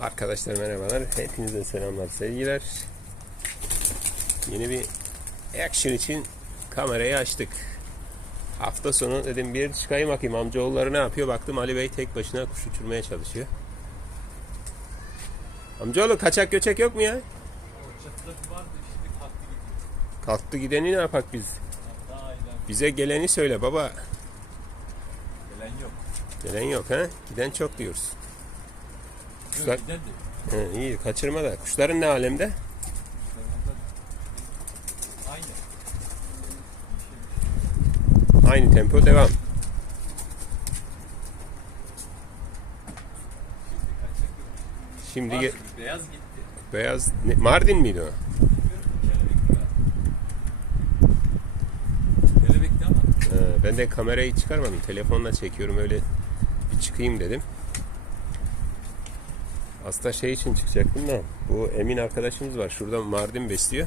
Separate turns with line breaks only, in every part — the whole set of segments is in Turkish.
Arkadaşlar merhabalar. Hepinize selamlar, sevgiler. Yeni bir action için kamerayı açtık. Hafta sonu dedim bir çıkayım bakayım amcaoğulları ne yapıyor. Baktım Ali Bey tek başına kuş uçurmaya çalışıyor. Amcaoğlu kaçak göçek yok mu ya?
Kalktı
gideni ne yapak biz? Bize geleni söyle baba.
gelen yok.
Gelen yok ha? Giden çok diyoruz. Kuşlar... He, iyi kaçırma da. Kuşların ne alemde?
Aynı.
Aynı tempo devam.
Şimdi beyaz gitti.
beyaz ne- Mardin miydi o?
Kelebekti ama.
Ee, ben de kamerayı çıkarmadım. Telefonla çekiyorum öyle bir çıkayım dedim. Aslında şey için çıkacaktım da bu Emin arkadaşımız var. Şurada Mardin besliyor.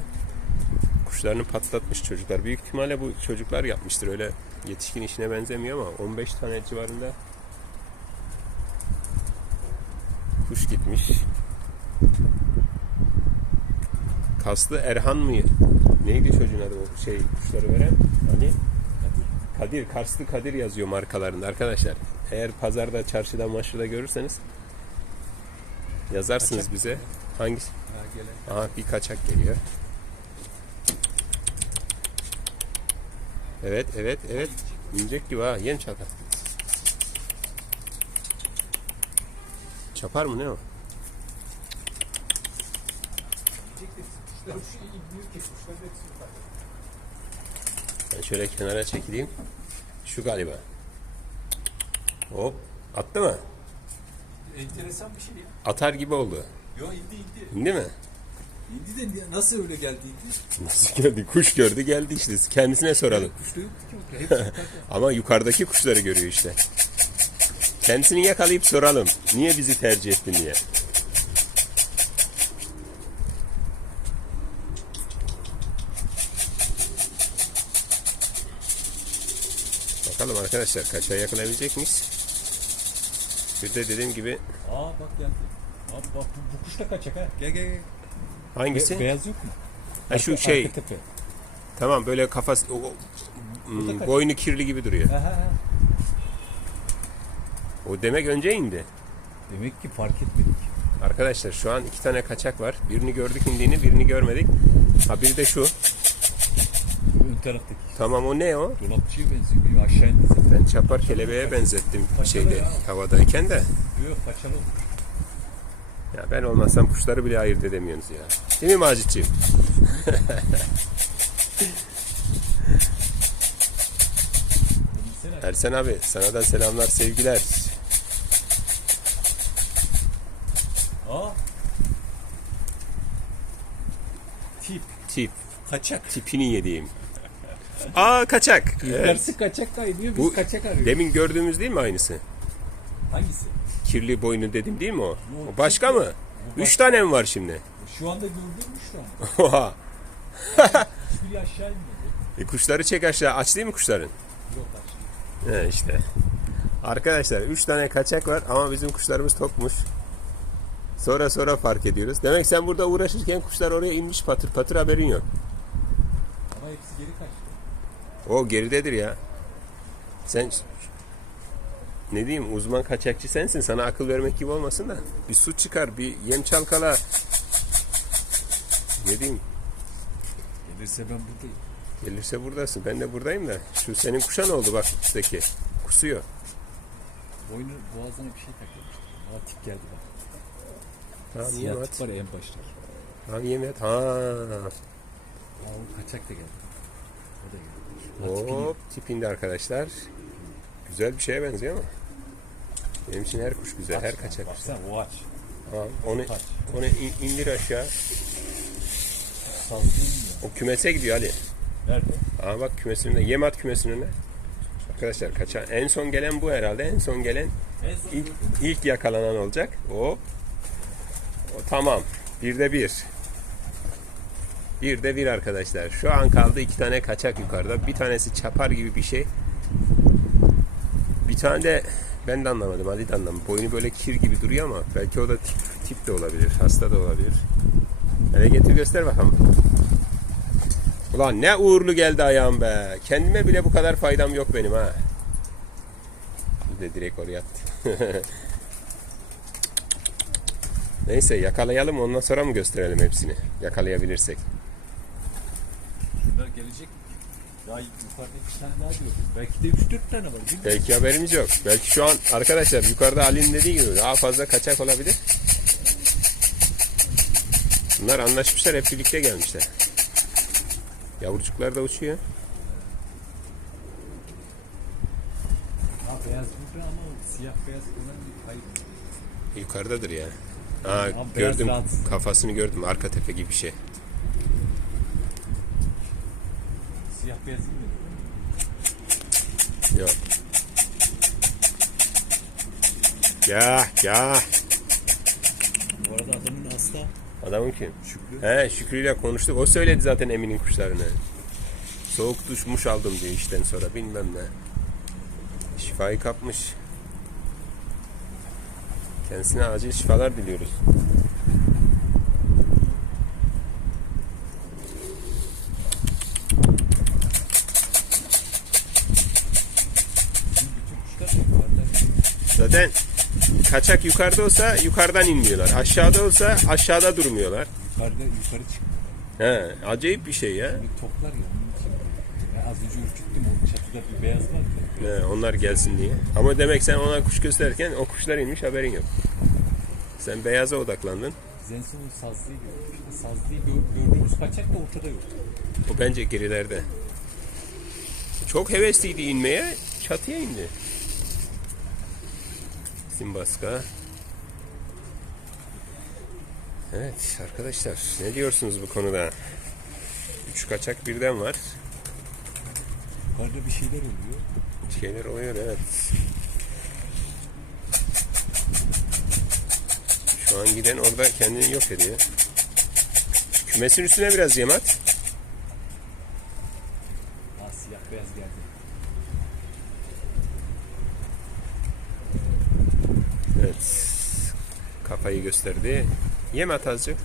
Kuşlarını patlatmış çocuklar. Büyük ihtimalle bu çocuklar yapmıştır. Öyle yetişkin işine benzemiyor ama 15 tane civarında kuş gitmiş. Kaslı Erhan mı? Neydi çocuğun adı o şey kuşları veren? Hani Kadir, Karslı Kadir yazıyor markalarında arkadaşlar. Eğer pazarda, çarşıda, maşrıda görürseniz yazarsınız
Kaçak.
bize. Hangisi?
Ha.
Aha bir kaçak geliyor. Evet, evet, evet. İnecek gibi ha. Yem çakar. Çapar mı ne o? Ben şöyle kenara çekileyim. Şu galiba. Hop. Attı mı?
Enteresan bir şey ya.
Atar gibi oldu.
Yo indi indi.
İndi mi?
İndi de nasıl öyle geldi indi?
Nasıl geldi? Kuş gördü geldi işte. Kendisine soralım.
Yoktu ki. Hepsi yukarıda.
Ama yukarıdaki kuşları görüyor işte. Kendisini yakalayıp soralım. Niye bizi tercih ettin diye. Bakalım arkadaşlar kaça yakalayabilecek miyiz? Bir de dediğim gibi
Aa bak geldi. Abi bak bu, bu kuş da kaçak ha. Gel gel gel.
hangisi?
Be- beyaz yok mu?
Ha, şu
Arka-
şey
arka tepe.
tamam böyle kafası o- o- hmm, boynu kirli gibi duruyor.
Ha, ha, ha.
O demek önce indi.
Demek ki fark etmedik.
Arkadaşlar şu an iki tane kaçak var. Birini gördük indiğini, birini görmedik. Ha bir de şu.
Taraftaki.
Tamam o ne o?
Dolapçıya benziyor. Bir aşağı indi zaten.
Ben çapar kelebeğe benzettim şeyde havadayken de.
Yok kaçalı olmuş.
Ya ben olmazsam kuşları bile ayırt edemiyorsunuz ya. Değil mi Macitciğim? Ersen abi sana da selamlar sevgiler.
Aa. Tip.
Tip.
Kaçak.
Tipini yediğim. Aa kaçak. Evet.
Yukarısı kaçak kaynıyor. Biz
Bu
kaçak arıyoruz.
demin gördüğümüz değil mi aynısı?
Hangisi?
Kirli boynu dedim değil mi o? O başka mı? Üç tane mi var şimdi?
Şu anda gördüğüm şu an.
Oha.
Hiçbiri aşağı inmedi.
E, kuşları çek aşağı. Aç değil mi kuşların?
Yok aşağı.
He işte. Arkadaşlar 3 tane kaçak var ama bizim kuşlarımız tokmuş. Sonra sonra fark ediyoruz. Demek sen burada uğraşırken kuşlar oraya inmiş patır patır haberin yok.
Ama hepsi geri kaçtı.
O geridedir ya. Sen ne diyeyim uzman kaçakçı sensin. Sana akıl vermek gibi olmasın da. Bir su çıkar, bir yem çalkala. Ne diyeyim?
Gelirse ben buradayım.
Gelirse buradasın. Ben de buradayım da. Şu senin kuşan oldu bak üstteki. Kusuyor.
Boynu boğazına bir şey takılmıştı. Aa tip geldi bak.
Tamam
Siyah var ya en başlar.
Tamam yem at. Ha.
Aa o kaçak da geldi. O da geldi.
Hop tipinde arkadaşlar. Güzel bir şeye benziyor ama. Benim için her kuş güzel, her kaçak.
Baksana o aç.
Tamam, onu
Kaç.
onu in- indir aşağı. O kümese gidiyor Ali.
Nerede?
Aa bak kümesinin önüne, yem at kümesinin önüne. Arkadaşlar kaçan en son gelen bu herhalde. En son gelen
En son
ilk, ilk yakalanan olacak. Hop. O tamam. Bir de bir. Bir de bir arkadaşlar. Şu an kaldı iki tane kaçak yukarıda. Bir tanesi çapar gibi bir şey. Bir tane de ben de anlamadım. Ali de anlamadı. Boynu böyle kir gibi duruyor ama belki o da tip, tip de olabilir. Hasta da olabilir. Hele getir göster bakalım. Ulan ne uğurlu geldi ayağım be. Kendime bile bu kadar faydam yok benim ha. Bir de direkt oraya attı. Neyse yakalayalım ondan sonra mı gösterelim hepsini? Yakalayabilirsek.
Gelecek. Daha yukarıda iki tane daha gördüm. Belki de 3-4 tane var. Bilmiyorum.
Belki haberimiz yok. Belki şu an arkadaşlar yukarıda Ali'nin dediği gibi daha fazla kaçak olabilir. Bunlar anlaşmışlar hep birlikte gelmişler. Yavrucuklar da uçuyor.
Ha beyaz burada ama siyah beyaz olan bir kayıp.
Yukarıdadır ya. Aa,
Abi beyaz
gördüm kafasını gördüm arka tepe gibi bir şey.
Mi?
Yok. Ya ya.
Bu arada adamın hasta.
Adamın kim?
Şükrü.
He Şükrü'yle konuştuk. O söyledi zaten Emin'in kuşlarını. Soğuk duşmuş aldım diyor işten sonra bilmem ne. Şifayı kapmış. Kendisine acil şifalar diliyoruz.
Şimdi bütün kuşlar da yukarıda.
Zaten kaçak yukarıda olsa yukarıdan inmiyorlar. Aşağıda olsa aşağıda durmuyorlar.
Yukarıda yukarı çıktı.
He, acayip bir şey ya.
Bir toplar ya onun için. Ben az önce ürküttüm o çatıda bir beyaz var. ya.
He, onlar gelsin diye. Ama demek sen ona kuş gösterirken o kuşlar inmiş haberin yok. Sen beyaza odaklandın.
Biz en son o sazlıyı gördük. İşte sazlıyı gör- gördüğümüz kaçak da ortada yok.
O bence gerilerde. Çok hevesliydi inmeye. Çatıya indi. Simbaska. Evet arkadaşlar ne diyorsunuz bu konuda? Üç kaçak birden var.
Yukarıda bir şeyler oluyor.
Şeyler oluyor evet. Şu an giden orada kendini yok ediyor. Kümesin üstüne biraz yem at.
Ha siyah beyaz geldi.
Evet. Kafayı gösterdi. Yem at azıcık.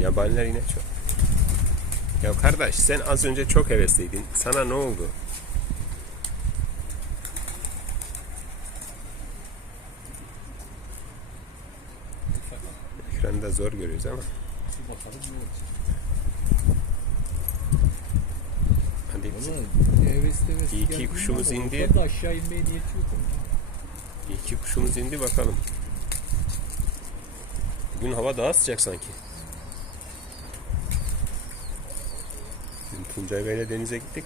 Yabaniler yine çok. Ya kardeş sen az önce çok hevesliydin. Sana ne oldu? Ekranda zor görüyoruz ama. Hadi İyi ki kuşumuz indi.
Aşağı inmeye niyeti yok
kuşumuz indi bakalım. Bugün hava daha sıcak sanki. Dün Tuncay Bey'le denize gittik.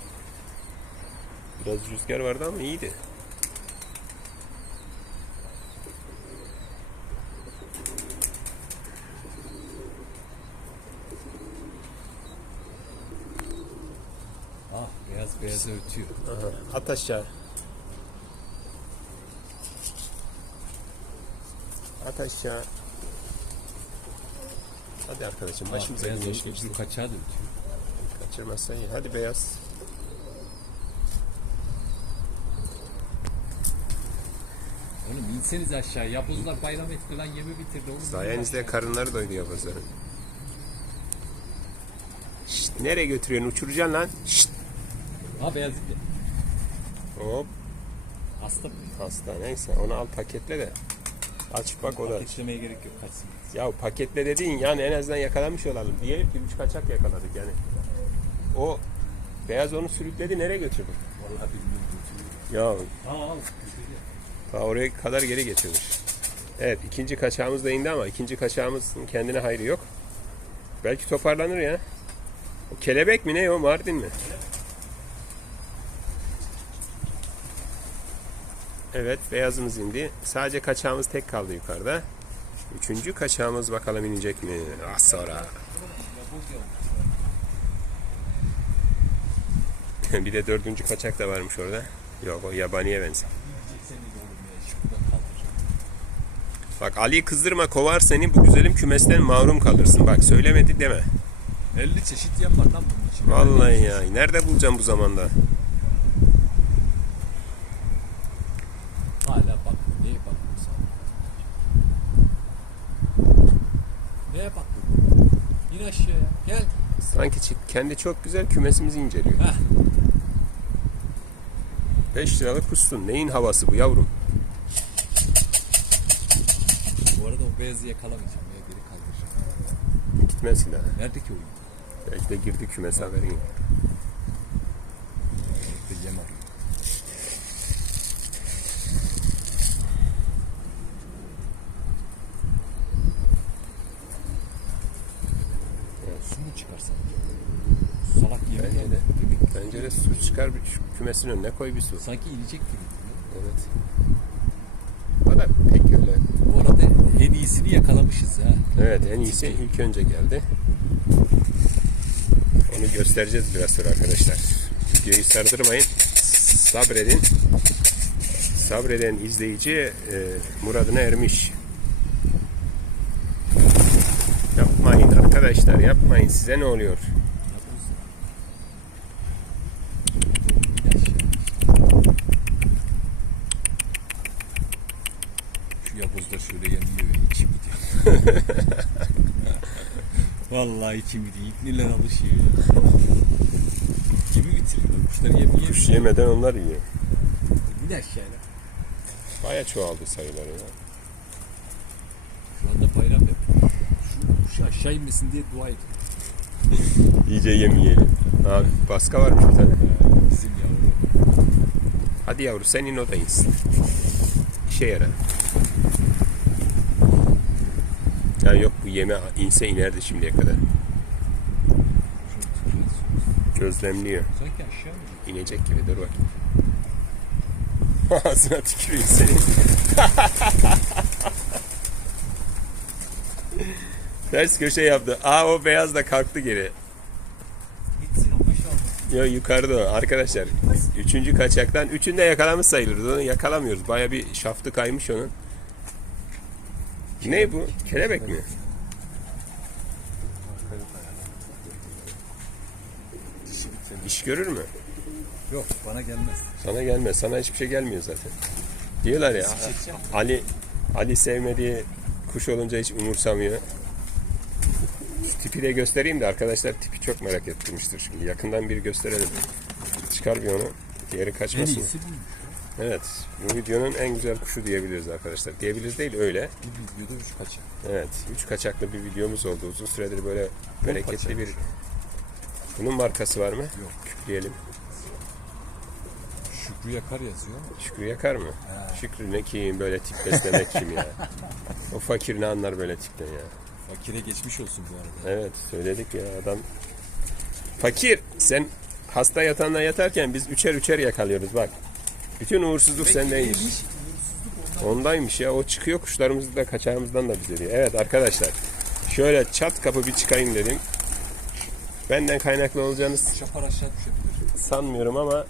Biraz rüzgar vardı ama iyiydi.
Ah beyaz beyaz ötüyor.
Aha, at aşağı. At aşağı. Hadi arkadaşım başımıza
beyaz
güneş geçti.
Bir kaçağı da.
Kaçırmazsan iyi. Hadi beyaz.
Oğlum inseniz aşağı. Yapuzlar bayram etti lan yemi bitirdi. Oğlum,
Sayenizde karınları doydu yapazların. Şşt, nereye götürüyorsun? Uçuracaksın lan. Şşt.
Ha beyaz gitti.
Hop.
Hasta?
Hasta neyse onu al paketle de. Aç bak o da.
Paketlemeye gerek yok. Kaçsın.
Ya paketle dediğin yani en azından yakalamış olalım. Diyelim ki üç kaçak yakaladık yani. O beyaz onu sürükledi nereye götürdü?
Vallahi bilmiyorum.
Ya
al.
ta oraya kadar geri getirmiş. Evet ikinci kaçağımız da indi ama ikinci kaçağımızın kendine hayrı yok. Belki toparlanır ya. O kelebek mi ne o Mardin mi? Evet beyazımız indi. Sadece kaçağımız tek kaldı yukarıda. Üçüncü kaçağımız bakalım inecek mi? Az sonra. bir de dördüncü kaçak da varmış orada. Yok o yabaniye
kaldır.
Bak Ali kızdırma kovar seni bu güzelim kümesten mahrum kalırsın. Bak söylemedi deme.
50 çeşit yem var lan bunun için.
Vallahi ya. Nerede bulacağım bu zamanda?
İn aşağıya. Gel.
Sanki kendi çok güzel kümesimizi inceliyor.
Hah.
5 liralık kustun. Neyin havası bu yavrum?
Bu arada o beyazı yakalamayacağım ya geri kaldıracağım.
Gitmez ki daha.
Nerede ki oyun?
Belki de girdi kümese haberin yok.
Belki de yem arıyor. Su mu çıkarsan? Salak yemin
Bence de.
ederim.
De su çıkar bir kümesin önüne koy bir su.
Sanki inecek gibi.
Evet. Da pek öyle.
Bu arada en iyisini yakalamışız ha.
Evet en iyisi ilk önce geldi. Onu göstereceğiz biraz sonra arkadaşlar. Videoyu sardırmayın. Sabredin. Sabreden izleyici e, muradına ermiş. Yapmayın arkadaşlar yapmayın. Size ne oluyor?
Şu Yavuz da şöyle yemiyor ya içim gidiyor. Vallahi içim gidiyor. İpliyle alışıyor ya. Kimi bitiriyor? Kuşlar yemiyor.
Kuş yemeden onlar yiyor.
Bir aşağıya.
Baya çoğaldı sayıları ya.
Şu anda bayram yapıyor. Şu kuş aşağı inmesin diye dua ediyor.
İyice yemeyelim. Abi baska varmış bir tane.
Bizim yavru.
Hadi yavru sen in o da insin. İşe yarar. Ya yok bu yeme inse inerdi şimdiye kadar. Gözlemliyor. İnecek gibi dur bak. Ağzına tüküreyim senin. Ters köşe yaptı. Aa o beyaz da kalktı geri.
Gitsin o kuş almasın.
Yo yukarıda. Arkadaşlar üçüncü kaçaktan üçünde yakalamış sayılırız. Onu yakalamıyoruz. Baya bir şaftı kaymış onun. Ne bu? Kelebek mi? İş görür mü?
Yok bana gelmez.
Sana gelmez. Sana hiçbir şey gelmiyor zaten. Diyorlar ya. Ali Ali sevmediği kuş olunca hiç umursamıyor. Şu tipi de göstereyim de arkadaşlar tipi çok merak ettirmiştir şimdi. Yakından bir gösterelim. Çıkar bir onu. Diğeri
En
kaçmasın.
iyisi buymuş.
Evet. Bu videonun en güzel kuşu diyebiliriz arkadaşlar. Diyebiliriz değil öyle.
Bir videoda üç kaçak.
Evet. Üç kaçaklı bir videomuz oldu. Uzun süredir böyle bereketli
kaçak.
bir... Bunun markası var mı?
Yok.
Diyelim.
Şükrü Yakar yazıyor.
Şükrü yakar mı?
Ha.
Şükrü ne kim böyle tip beslemek kim ya? O fakir ne anlar böyle tipten ya?
Fakire geçmiş olsun bu arada.
Evet söyledik ya adam. Fakir sen hasta yatağında yatarken biz üçer üçer yakalıyoruz bak. Bütün uğursuzluk sendeymiş. Ondaymış ya o çıkıyor kuşlarımızı da kaçağımızdan da bize diyor. Evet arkadaşlar şöyle çat kapı bir çıkayım dedim. Benden kaynaklı olacağınız
Şapar aşağı düşebilir.
sanmıyorum ama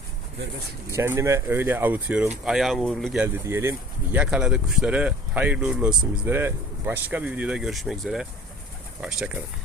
kendime öyle avutuyorum. Ayağım uğurlu geldi diyelim. Yakaladık kuşları. Hayırlı uğurlu olsun bizlere. Başka bir videoda görüşmek üzere. Hoşçakalın.